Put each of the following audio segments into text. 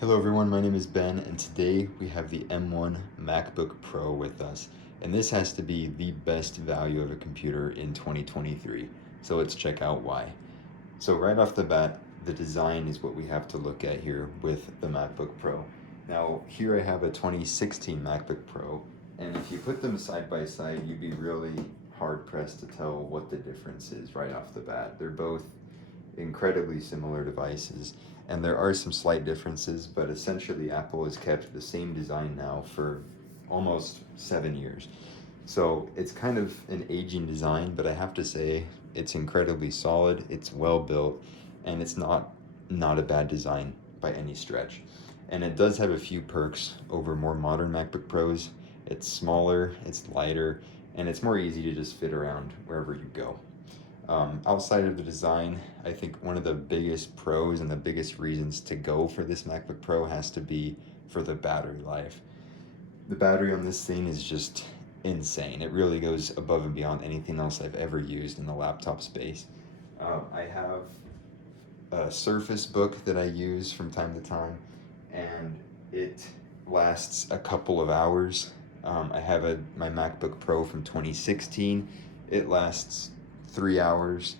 Hello everyone, my name is Ben, and today we have the M1 MacBook Pro with us. And this has to be the best value of a computer in 2023. So let's check out why. So right off the bat, the design is what we have to look at here with the MacBook Pro. Now here I have a 2016 MacBook Pro, and if you put them side by side, you'd be really hard pressed to tell what the difference is right off the bat. They're both incredibly similar devices, and there are some slight differences, but essentially Apple has kept the same design now for almost 7 years. So it's kind of an aging design, but I have to say it's incredibly solid, it's well built, and it's not a bad design by any stretch. And it does have a few perks over more modern MacBook Pros. It's smaller, it's lighter, and it's more easy to just fit around wherever you go. Outside of the design, I think one of the biggest pros and the biggest reasons to go for this MacBook Pro has to be for the battery life. The battery on this thing is just insane. It really goes above and beyond anything else I've ever used in the laptop space. I have a Surface Book that I use from time to time, and it lasts a couple of hours. I have my MacBook Pro from 2016. It lasts 3 hours.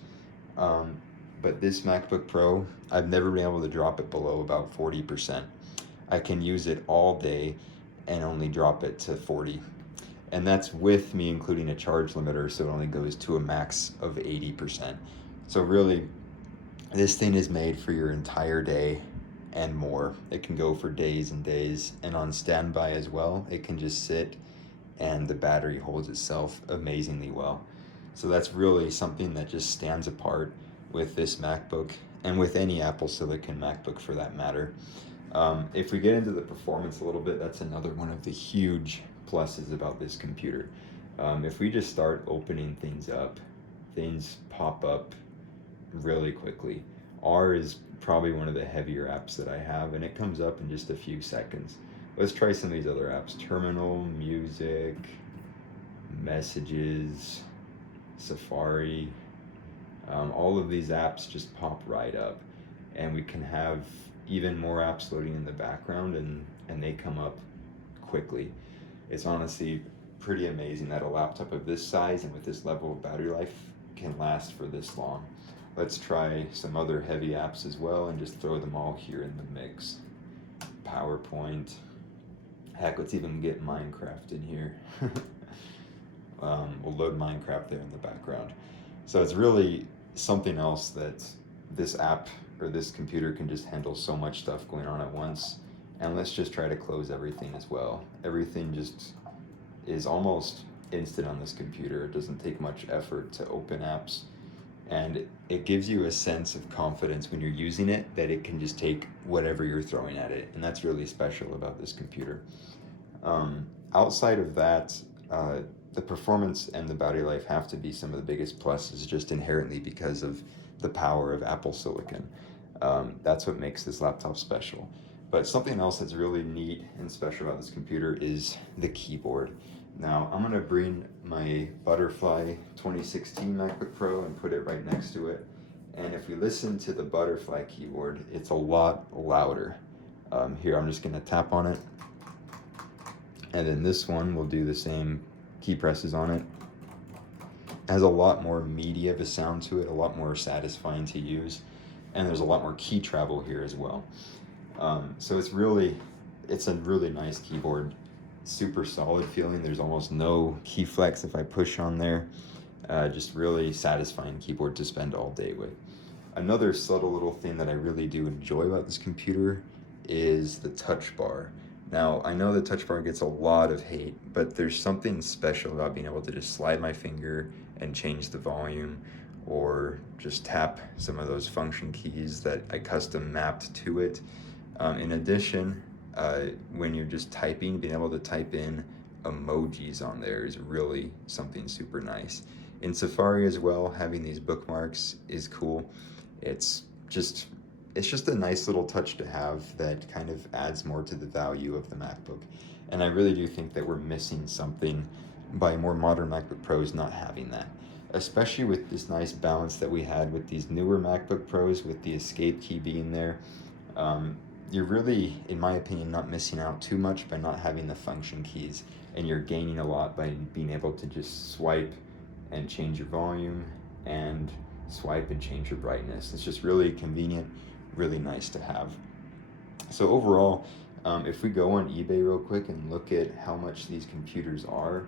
Um, but this MacBook Pro, I've never been able to drop it below about 40%. I can use it all day and only drop it to 40. And that's with me including a charge limiter, so it only goes to a max of 80%. So really, this thing is made for your entire day and more. It can go for days and days, and on standby as well. It can just sit and the battery holds itself amazingly well. So that's really something that just stands apart with this MacBook and with any Apple Silicon MacBook for that matter. If we get into the performance a little bit, that's another one of the huge pluses about this computer. If we just start opening things up, things pop up really quickly. R is probably one of the heavier apps that I have, and it comes up in just a few seconds. Let's try some of these other apps. Terminal, music, messages, Safari. All of these apps just pop right up, and we can have even more apps loading in the background, and they come up quickly. It's honestly pretty amazing that a laptop of this size and with this level of battery life can last for this long. Let's try some other heavy apps as well and just throw them all here in the mix. PowerPoint. Heck, let's even get Minecraft in here. We'll load Minecraft there in the background. So it's really something else that this app or this computer can just handle so much stuff going on at once. And let's just try to close everything as well. Everything just is almost instant on this computer. It doesn't take much effort to open apps. And it gives you a sense of confidence when you're using it that it can just take whatever you're throwing at it. And that's really special about this computer. Outside of that, the performance and the battery life have to be some of the biggest pluses just inherently because of the power of Apple Silicon. That's what makes this laptop special. But something else that's really neat and special about this computer is the keyboard. Now, I'm going to bring my Butterfly 2016 MacBook Pro and put it right next to it. And if we listen to the Butterfly keyboard, it's a lot louder. Here, I'm just going to tap on it. And then this one will do the same key presses on it. It has a lot more meaty of a sound to it, a lot more satisfying to use. And there's a lot more key travel here as well. So it's a really nice keyboard. Super solid feeling. There's almost no key flex if I push on there. Just really satisfying keyboard to spend all day with. Another subtle little thing that I really do enjoy about this computer is the touch bar. Now, I know the touch bar gets a lot of hate, but there's something special about being able to just slide my finger and change the volume, or just tap some of those function keys that I custom mapped to it. In addition, when you're just typing, being able to type in emojis on there is really something super nice. In Safari as well, having these bookmarks is cool. It's just a nice little touch to have that kind of adds more to the value of the MacBook. And I really do think that we're missing something by more modern MacBook Pros not having that. Especially with this nice balance that we had with these newer MacBook Pros with the escape key being there. you're really, in my opinion, not missing out too much by not having the function keys, and you're gaining a lot by being able to just swipe and change your volume and swipe and change your brightness. It's just really convenient, really nice to have. So overall, if we go on eBay real quick and look at how much these computers are,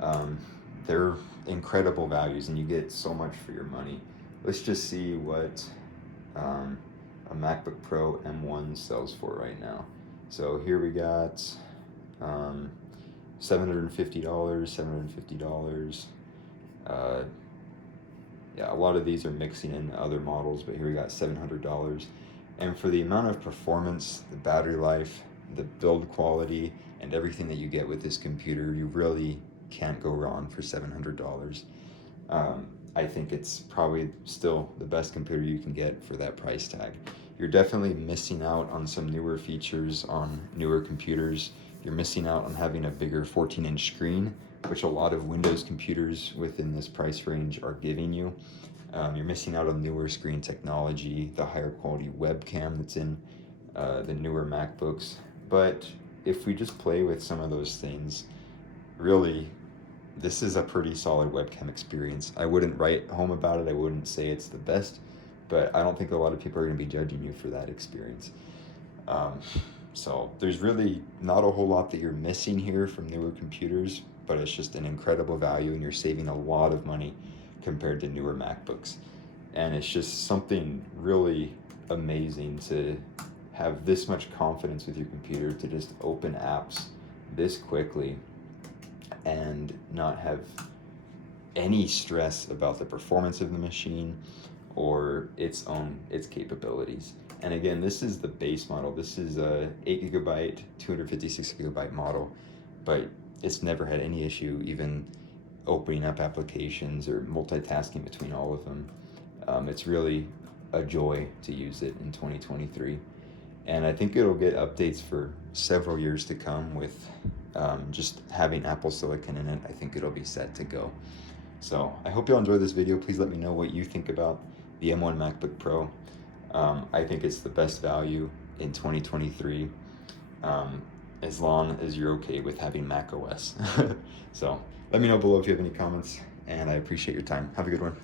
um, they're incredible values and you get so much for your money. Let's just see what a MacBook Pro M1 sells for right now. So here we got $750, $750. Yeah, a lot of these are mixing in other models, but here we got $700. And for the amount of performance, the battery life, the build quality, and everything that you get with this computer, you really can't go wrong for $700. I think it's probably still the best computer you can get for that price tag. You're definitely missing out on some newer features on newer computers. You're missing out on having a bigger 14-inch screen, which a lot of Windows computers within this price range are giving you. You're missing out on newer screen technology, the higher quality webcam that's in the newer MacBooks. But if we just play with some of those things, really, this is a pretty solid webcam experience. I wouldn't write home about it. I wouldn't say it's the best, but I don't think a lot of people are going to be judging you for that experience. So there's really not a whole lot that you're missing here from newer computers, but it's just an incredible value and you're saving a lot of money compared to newer MacBooks. And it's just something really amazing to have this much confidence with your computer to just open apps this quickly and not have any stress about the performance of the machine or its capabilities. And again, this is the base model. This is a 8 gigabyte, 256 gigabyte model, but it's never had any issue even opening up applications or multitasking between all of them. It's really a joy to use it in 2023. And I think it'll get updates for several years to come with just having Apple Silicon in it. I think it'll be set to go. So I hope y'all enjoyed this video. Please let me know what you think about the M1 MacBook Pro. I think it's the best value in 2023, as long as you're okay with having Mac OS. So let me know below if you have any comments, and I appreciate your time. Have a good one.